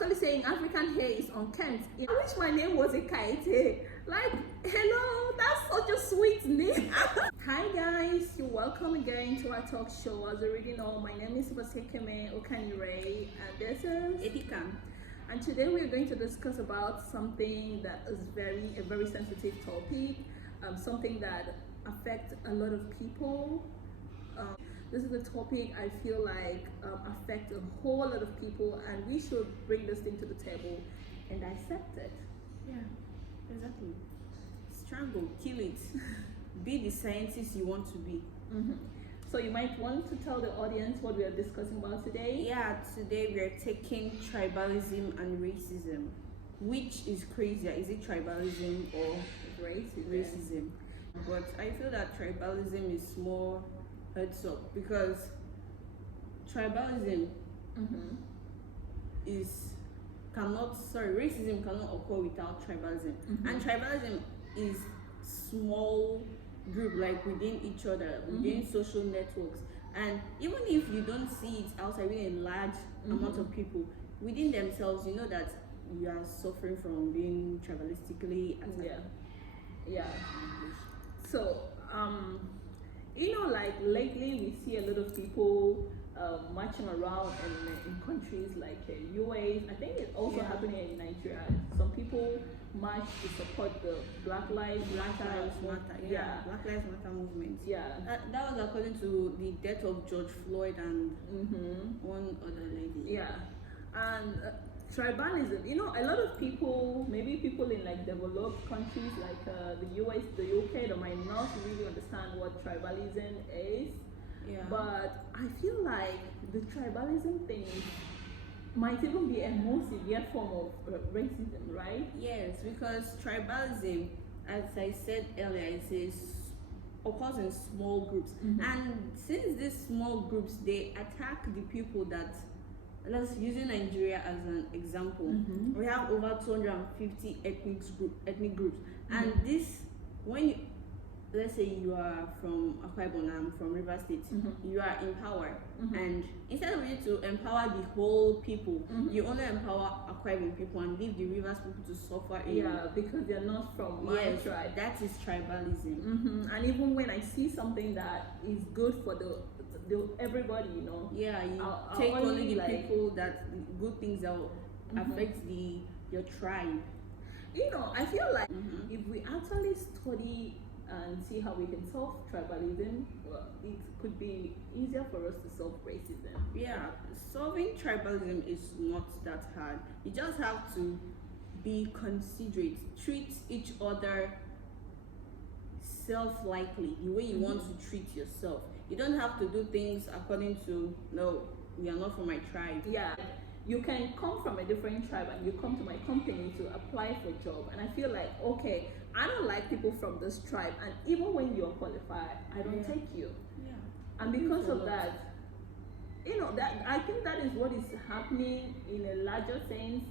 actually saying African hair is unkempt. I wish my name was a kite. Like, hello, that's such a sweet name. Hi guys, you're welcome again to our talk show. As you already know, my name is Basekeme Okanire and this is Epikan. And today we're going to discuss about something that is a very sensitive topic, something that affects a lot of people. This is a topic I feel like affects a whole lot of people, and we should bring this thing to the table and dissect it. Yeah, exactly. Strangle, kill it. Be the scientist you want to be. So you might want to tell the audience what we are discussing about today. Yeah, today we are taking tribalism and racism. Which is crazier? Is it tribalism or racism? But I feel that tribalism is more heads up because tribalism racism cannot occur without tribalism. And tribalism is small group, like within each other, within social networks, and even if you don't see it outside with a large amount of people within themselves, you know that you are suffering from being tribalistically attacked. Yeah. So like lately we see a lot of people marching around in countries like US. I think it's also happening in Nigeria. Some people march to support the Black Lives Matter. Black Lives Matter movement. Yeah. That was according to the death of George Floyd and one other lady. Yeah. And tribalism, a lot of people, maybe people in like developed countries like the US, the UK, they might not really understand what tribalism is. Yeah. But I feel like the tribalism thing might even be a more severe form of racism, right? Yes, because tribalism, as I said earlier, occurs in small groups. And since these small groups, they attack the people that, let's using Nigeria as an example, we have over 250 ethnic groups. And this, when let's say you are from Akwa Ibom, I'm from River State, you are in power, and instead of you to empower the whole people, you only empower Akwa Ibom people and leave the Rivers people to suffer. Because they're not from my tribe. That is tribalism. And even when I see something that is good for the everybody, you take only the people that good things that will affect your tribe. I feel like if we actually study and see how we can solve tribalism, well, it could be easier for us to solve racism. Yeah, solving tribalism is not that hard. You just have to be considerate, treat each other self-likely, the way you want to treat yourself. You don't have to do things according to, no, we are not from my tribe. Yeah. You can come from a different tribe and you come to my company to apply for a job, and I feel like, okay, I don't like people from this tribe, and even when you're qualified, I don't take you. And because of that, that I think that is what is happening in a larger sense,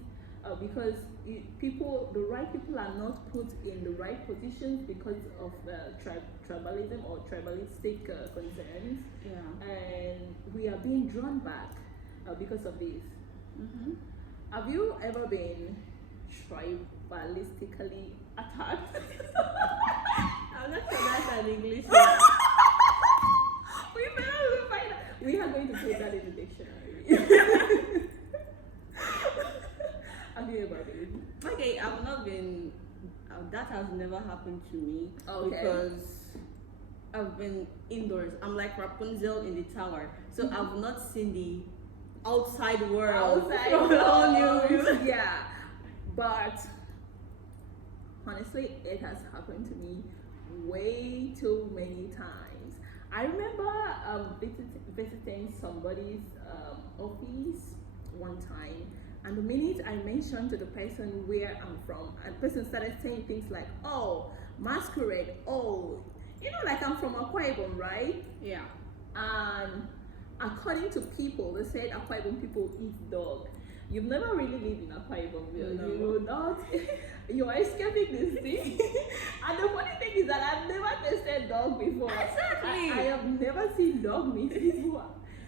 because the right people are not put in the right positions because of tribalism or tribalistic concerns, and we are being drawn back because of this. Have you ever been tribalistically attacked? I'm not sure that's an English We better find out. We are going to put that in the dictionary. Have you ever been? Okay, I've not been. That has never happened to me because I've been indoors. I'm like Rapunzel in the tower, so I've not seen the outside world. Yeah, but honestly, it has happened to me way too many times. I remember visiting somebody's office one time, and the minute I mentioned to the person where I'm from, and the person started saying things like, "Oh, masquerade, oh, like I'm from Akwa Ibom, right?" Yeah. And according to people, they said Akwa Ibom people eat dog. You've never really lived in Akwa Ibom, No. You will not. You are escaping this thing. And the funny thing is that I've never tasted dog before. Exactly. I have never seen dog meat before.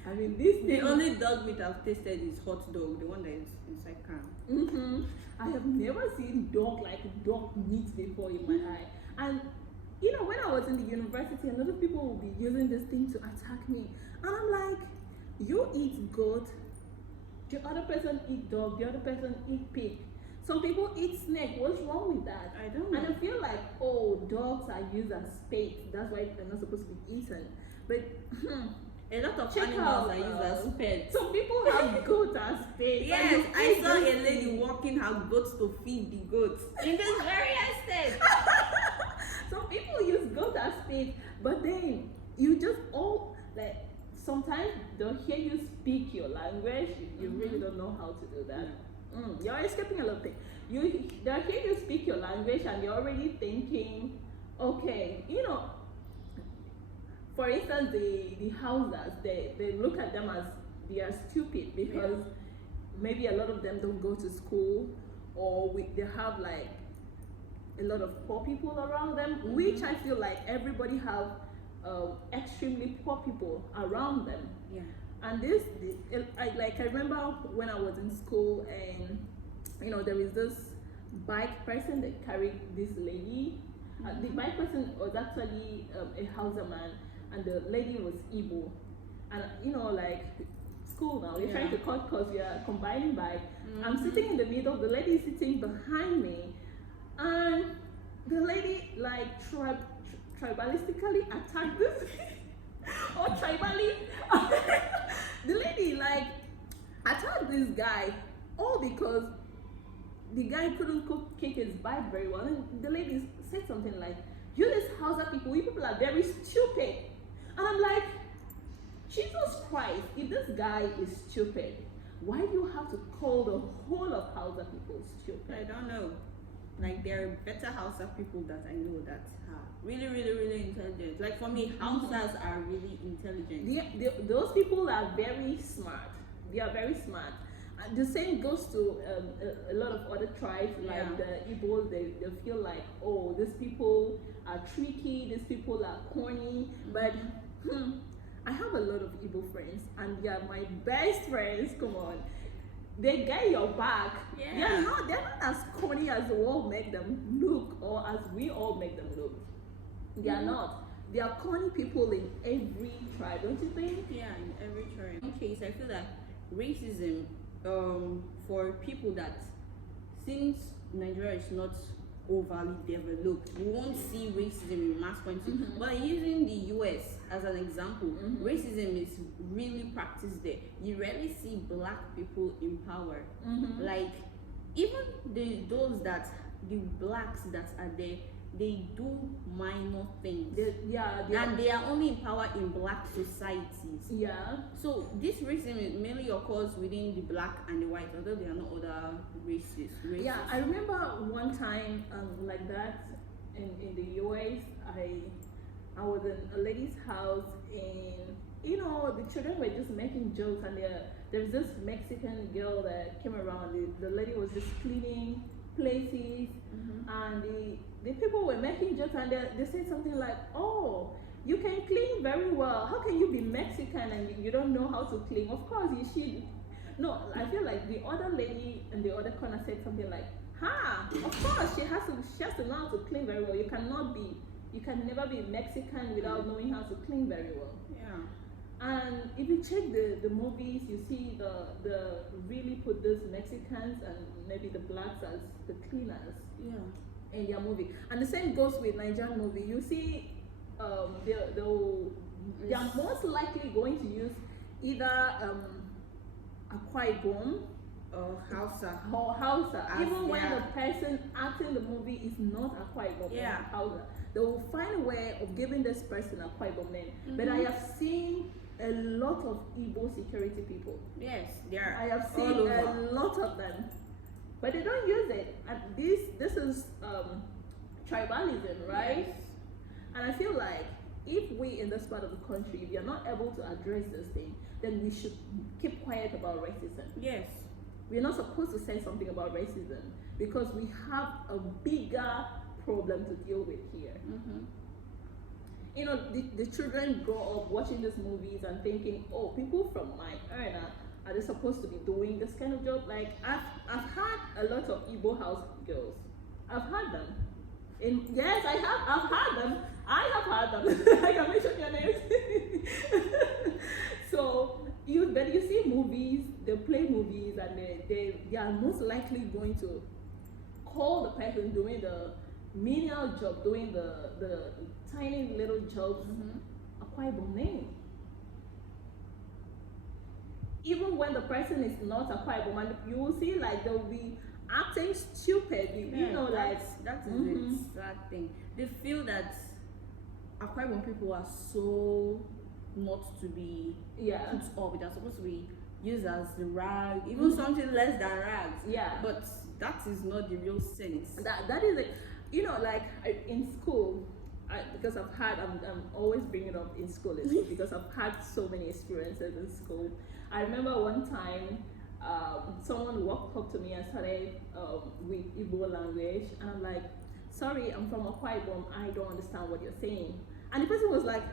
I mean, this The thing. only dog meat I've tasted is hot dog, the one that is inside can. I have never seen dog meat before in my eye. And you know, when I was in the university, a lot of people will be using this thing to attack me, and I'm like, you eat goat, the other person eat dog, the other person eat pig. Some people eat snake. What's wrong with that? I don't know. And I feel like, oh, dogs are used as bait. That's why they're not supposed to be eaten. But A lot of check animals out, are used as pets. some people have goat as bait. Yes, and I saw a this lady thing. walking her goats to feed the goats in this very estate. Some people use goat as bait, but then you just all like sometimes they'll hear you speak your language. You really don't know how to do that. You're escaping a lot of things. They'll hear you speak your language, and you're already thinking, okay, you know. For instance, the Hausas, they look at them as they are stupid because maybe a lot of them don't go to school, or they have like a lot of poor people around them, which I feel like everybody have extremely poor people around them. Yeah. And I remember when I was in school, and you know, there is this bike person that carried this lady. The bike person was actually a Hausa man, and the lady was Igbo. And you know, like school now, we're trying to cut because we are combining bike. I'm sitting in the middle, the lady is sitting behind me, and the lady like tribalistically attacked this or tribally the lady like attacked this guy, all because the guy couldn't kick his bike very well. And the lady said something like, you this Hausa people, you people are very stupid. And I'm like, Jesus Christ, if this guy is stupid, why do you have to call the whole of Hausa people stupid? I don't know. Like, there are better Hausa people that I know that are really, really, really intelligent. Like, for me, Hausas are really intelligent. Those people are very smart. They are very smart. And the same goes to a lot of other tribes, like the Igbos. They feel like, oh, these people are tricky, these people are corny. But I have a lot of Igbo friends, and they are my best friends. Come on. They get your back. Yeah. They're not as corny as the world make them look, or as we all make them look. They are not. They are corny people in every tribe, don't you think? Yeah, in every tribe. In case, I feel that racism, for people that, since Nigeria is not overly developed, we won't see racism in mass quantity. But using the US as an example, racism is really practiced there. You rarely see black people in power. Like, even the blacks that are there, they do minor things. And they are only in power in black societies. Yeah. So this racism mainly occurs within the black and the white, although there are no other races. Yeah, I remember one time like that in the US. I was in a lady's house, and you know, the children were just making jokes, and there's this Mexican girl that came around. The lady was just cleaning places, and the people were making jokes, and they said something like, oh, you can clean very well. How can you be Mexican and you don't know how to clean? Of course you should. No, I feel like the other lady in the other corner said something like, of course she has to know how to clean very well. You can never be Mexican without knowing how to clean very well. Yeah. And if you check the movies, you see the really put those Mexicans and maybe the blacks as the cleaners. Yeah. In their movie. And the same goes with Nigerian movie. You see, they are most likely going to use either Akwa Ibom Or Hausa. Even when the person acting the movie is not Akwa Ibom or Hausa, they will find a way of giving this person a Akwa Ibom name. But I have seen a lot of Igbo security people. Yes, there are. I have seen a lot of them, but they don't use it. And this is tribalism, right? Yes. And I feel like if we in this part of the country, if we are not able to address this thing, then we should keep quiet about racism. Yes. We're not supposed to say something about racism because we have a bigger problem to deal with here. the children grow up watching these movies and thinking, oh, people from my area are they supposed to be doing this kind of job? Like I've had a lot of Igbo house girls. I've had them. Yes, I've had them. I have had them. I can mention your names. So but you see movies, they play movies, and they are most likely going to call the person doing the menial job, doing the tiny little jobs, a Akwa name. Even when the person is not a Akwa Ibom, you will see like they'll be acting stupid. That is the sad thing. They feel that Akwa Ibom people are so not to be put up. They're supposed to be used as the rag, even something less than rags. Yeah. But that is not the real sense. That is it. Like in school, because I'm always bringing it up in school because I've had so many experiences in school. I remember one time someone walked up to me and started with Igbo language, and I'm like, sorry, I'm from Akwa Ibom, I don't understand what you're saying. And the person was like,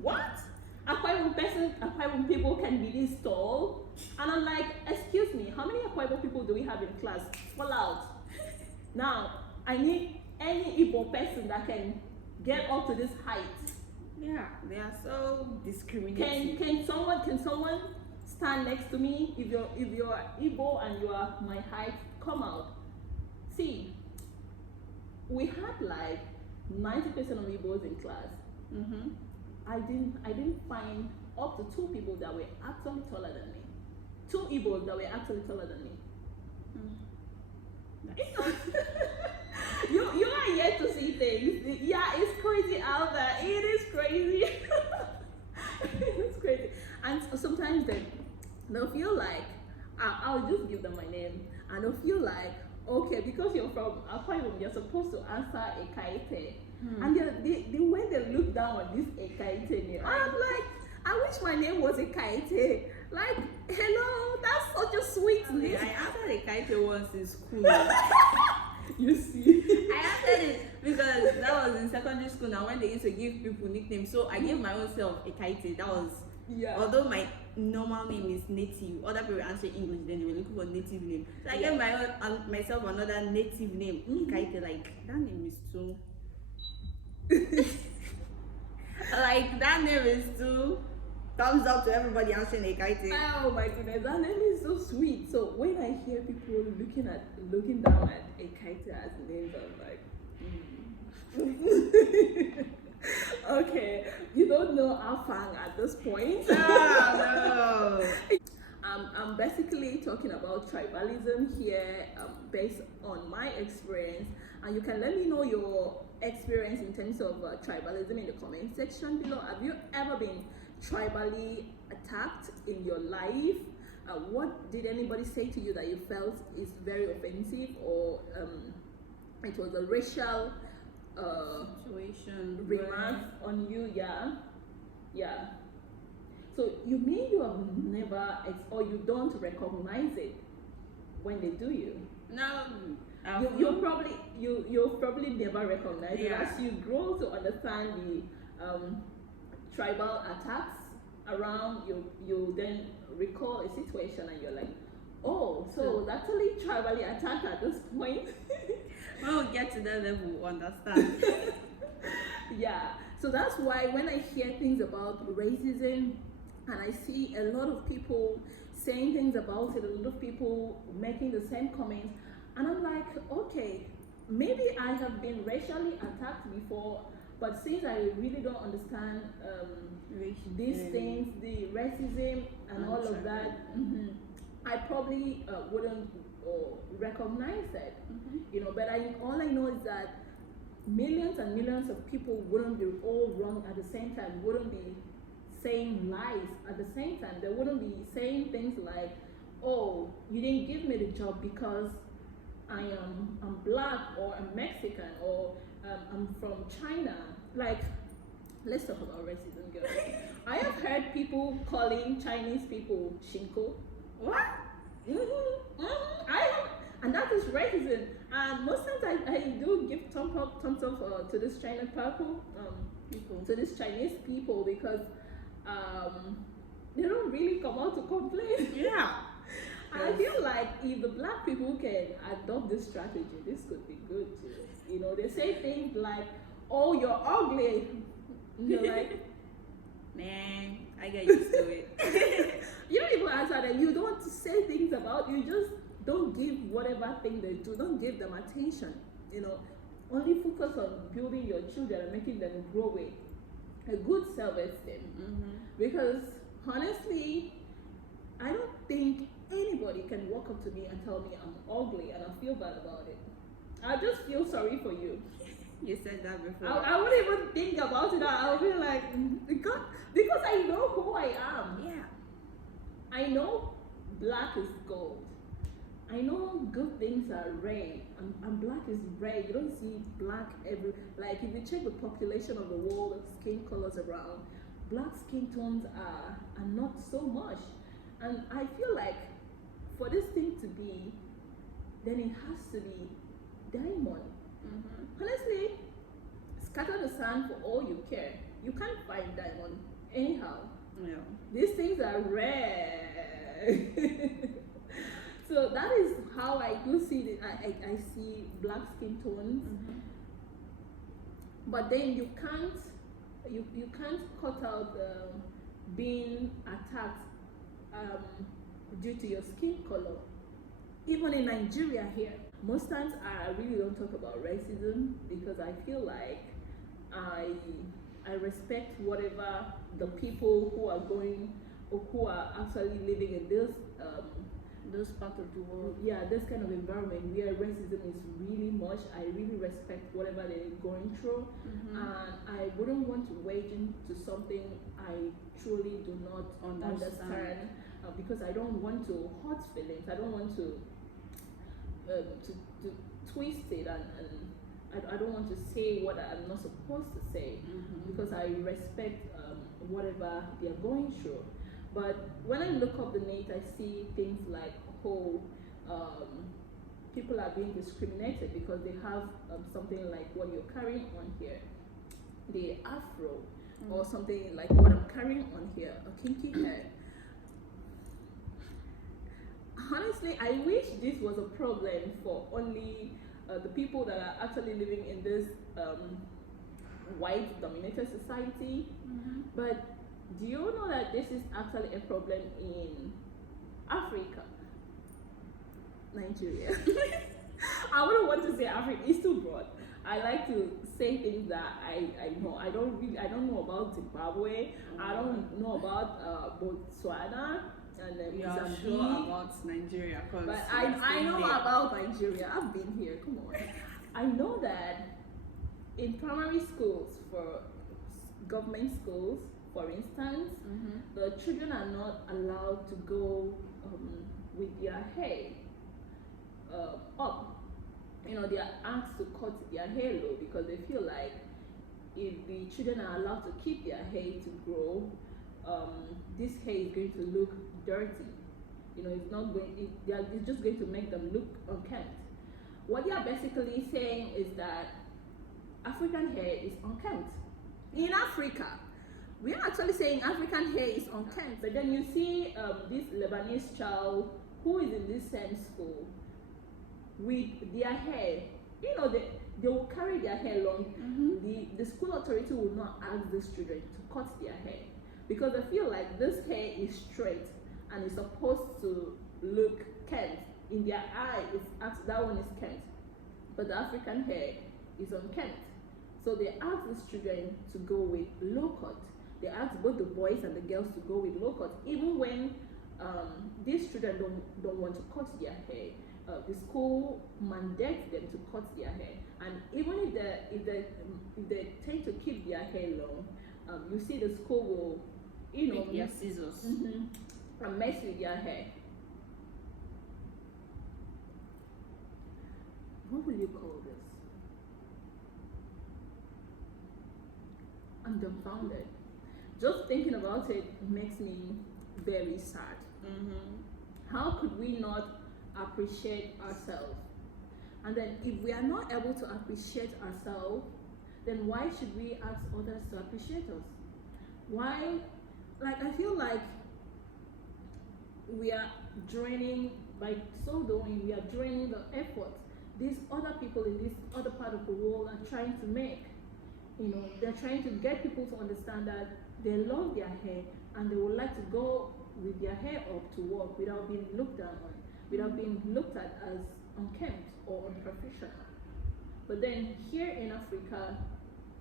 what? Akwa Ibom people can be this tall? And I'm like, excuse me, how many Akwa Ibom people do we have in class? Fall out. Now, I need any Igbo person that can get up to this height. Yeah, they are so discriminating. Can someone stand next to me? If you're Igbo and you are my height, come out. See, we had like 90% of Igbos in class. I didn't find up to 2 people that were actually taller than me. 2 Igbos that were actually taller than me. You are yet to see things. Yeah, it's crazy out there. It is crazy. It's crazy. And sometimes they'll feel like I'll just give them my name, and they'll feel like, okay, because you're from Akwa Ibom, you're supposed to answer a kaite. And the way they look down on this Ekaite name, I'm like, I wish my name was Ekaite. Like, hello, that's such a sweet name. I answered Ekaite once in school. You see? I answered it because that was in secondary school now when they used to give people nicknames. So I gave my own self Ekaite. That was, although my normal name is native, other people answer English, then they were looking for native name. So I gave myself another native name, Ekaite. Like, that name is too... like, that name is too thumbs up to everybody answering Ekaite. Oh my goodness, that name is so sweet. So when I hear people looking down at Ekaite as names, I'm like, okay, you don't know Afang at this point. Oh, no. I'm basically talking about tribalism here, based on my experience, and you can let me know your experience in terms of tribalism in the comment section below. Have you ever been tribally attacked in your life? What did anybody say to you that you felt is very offensive, or it was a racial situation remark on you? Yeah. So you mean you have never or you don't recognize it when they do you? No. You'll probably never recognize it. As you grow to understand the tribal attacks around you then recall a situation and you're like, oh, so it's actually tribally attacked at this point. When we get to that level, we'll understand. Yeah, so that's why when I hear things about racism and I see a lot of people saying things about it, a lot of people making the same comments, and I'm like, okay, maybe I have been racially attacked before, but since I really don't understand these things, the racism and all of that, I probably wouldn't recognize it, but all I know is that millions and millions of people wouldn't be all wrong at the same time, wouldn't be saying lies at the same time. They wouldn't be saying things like, oh, you didn't give me the job because I'm black, or I'm Mexican, or I'm from China. Like, let's talk about racism, girl. I have heard people calling Chinese people Shinko. What? And that is racism. And most times I do give thumbs up to this China people. to these Chinese people, because they don't really come out to complain. Yeah. And I feel like if the black people can adopt this strategy, this could be good too. You know, they say things like, "Oh, you're ugly." And you're like, man, I get used to it. you don't even answer them. You don't say things about. You just don't give whatever thing they do. Don't give them attention. You know, only focus on building your children and making them grow with a good self-esteem. Because honestly, I don't think anybody can walk up to me and tell me I'm ugly and I feel bad about it. I just feel sorry for you. You said that before. I wouldn't even think about it. I'll be like, because I know who I am. Yeah. I know black is gold. I know good things are red, and black is red. You don't see black like if you check the population of the world of skin colors around, black skin tones are not so much. And I feel like for this thing to be, then it has to be diamond. Honestly, scatter the sand for all you care. You can't find diamond anyhow. Yeah. These things are rare. So that is how I do see it. I see black skin tones. But then you can't cut out being attacked due to your skin color. Even in Nigeria here, most times I really don't talk about racism because I feel like I respect whatever the people who are going or who are actually living in this part of the world. Yeah, this kind of environment where racism is really much. I really respect whatever they're going through, and I wouldn't want to wade into something I truly do not understand because I don't want to hurt feelings. I don't want to twist it, and I don't want to say what I'm not supposed to say because I respect whatever they're going through. But when I look up the net, I see things like, people are being discriminated because they have something like what you're carrying on here, the afro, or something like what I'm carrying on here, a kinky hair. Honestly, I wish this was a problem for only the people that are actually living in this white-dominated society. But do you know that this is actually a problem in Africa? Nigeria. I wouldn't want to say Africa, it's too broad. I like to say things that I know. I don't know about Zimbabwe. I don't know about Botswana. And then you are sure about Nigeria, but I know about Nigeria. I've been here. Come on. I know that in primary schools, for government schools, for instance, the children are not allowed to go with their hair up. You know, they are asked to cut their hair low because they feel like if the children are allowed to keep their hair to grow, this hair is going to look dirty. You know, it's not going. It's just going to make them look unkempt. What they are basically saying is that African hair is unkempt. In Africa, we are actually saying African hair is unkempt. But then you see this Lebanese child who is in this same school with their hair. You know, they will carry their hair long. The school authority will not ask these children to cut their hair, because I feel like this hair is straight and is supposed to look kempt. In their eye, that one is kempt, but the African hair is unkempt. So they ask these children to go with low cut. They ask both the boys and the girls to go with low cut, even when these children don't want to cut their hair. The school mandates them to cut their hair, and even if they tend to keep their hair long, you see the school will, you know, take their scissors and mess with their hair. What will you call this? I'm dumbfounded. Just thinking about it makes me very sad. How could we not appreciate ourselves? And then if we are not able to appreciate ourselves, then why should we ask others to appreciate us? Why? Like, I feel like we are draining, by so doing, we are draining the effort these other people in this other part of the world are trying to make. You know, they're trying to get people to understand that they love their hair and they would like to go with their hair up to work without being looked down on, without being looked at as unkempt or unprofessional. But then here in Africa,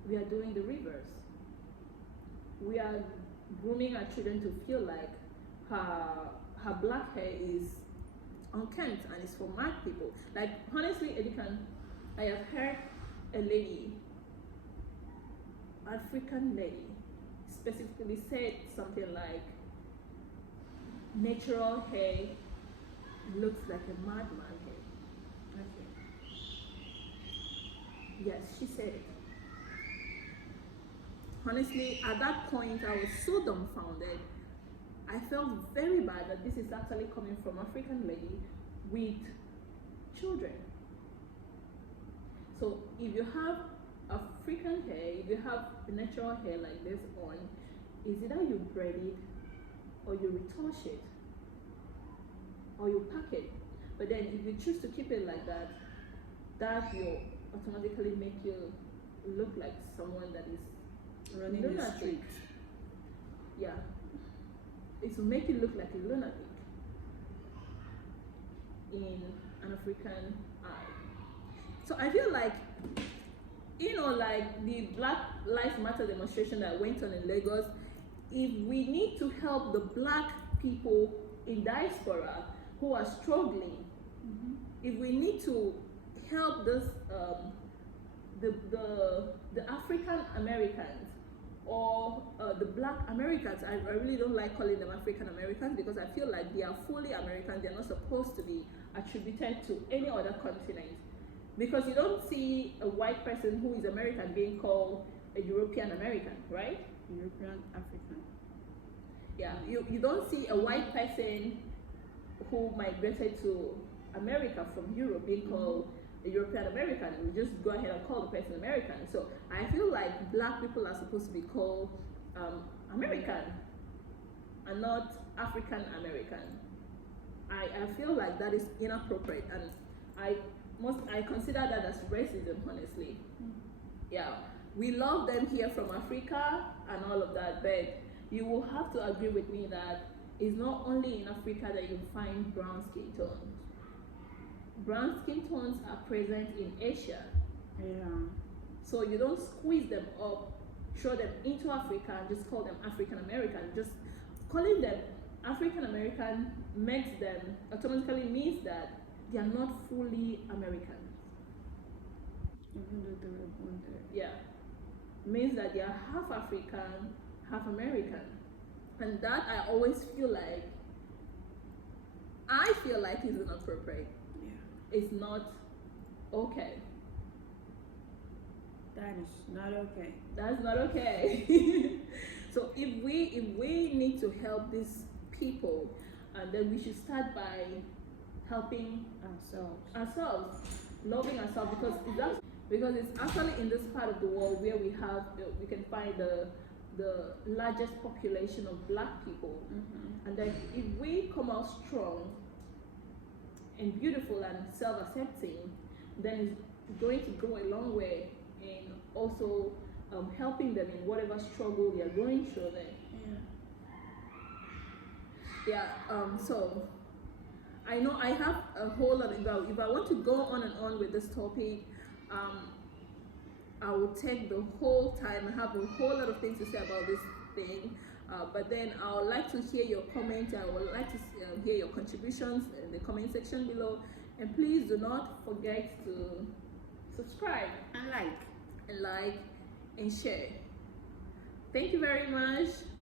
we are doing the reverse. We are grooming our children to feel like her black hair is unkempt and it's for mad people. Like, honestly, Edikan, I have heard a lady, African lady, specifically said something like, natural hair looks like a madman hair. Okay. Yes, she said it. Honestly, at that point, I was so dumbfounded. I felt very bad that this is actually coming from African lady with children. So if you have African hair, if you have natural hair like this on, is either you braid it or you retouch it or you pack it. But then if you choose to keep it like that, that will automatically make you look like someone that is running the street. Yeah. It will make you look like a lunatic in an African eye. So I feel like, you know, like the Black Lives Matter demonstration that went on in Lagos, if we need to help the black people in diaspora who are struggling, if we need to help this, the African Americans, or the black Americans, I really don't like calling them African Americans because I feel like they are fully Americans. They're not supposed to be attributed to any other continent, because you don't see a white person who is American being called a European American, right? European African. Yeah, you don't see a white person who migrated to America from Europe being called a European American. We just go ahead and call the person American. So I feel like black people are supposed to be called American and not African American. I feel like that is inappropriate, and I consider that as racism, honestly. Yeah, we love them here from Africa and all of that, but you will have to agree with me that it's not only in Africa that you find brown skin tones. Brown skin tones are present in Asia. Yeah. So you don't squeeze them up, throw them into Africa and just call them African American. Just calling them African American makes them, automatically means that they are not fully American. Even though they were born there. Yeah. Means that they are half African, half American. And that I always feel like, is inappropriate. It's not okay. That is not okay. That's not okay. So if we need to help these people, then we should start by helping ourselves, loving ourselves, because it's actually in this part of the world where we can find the largest population of black people, and then if we come out strong and beautiful and self-accepting, then it's going to go a long way in also helping them in whatever struggle they are going through then. So I know I have a whole lot about, if I want to go on and on with this topic, I will take the whole time. I have a whole lot of things to say about this thing. But then I would like to hear your comments. I would like to hear your contributions in the comment section below. And please do not forget to subscribe And like and share. Thank you very much.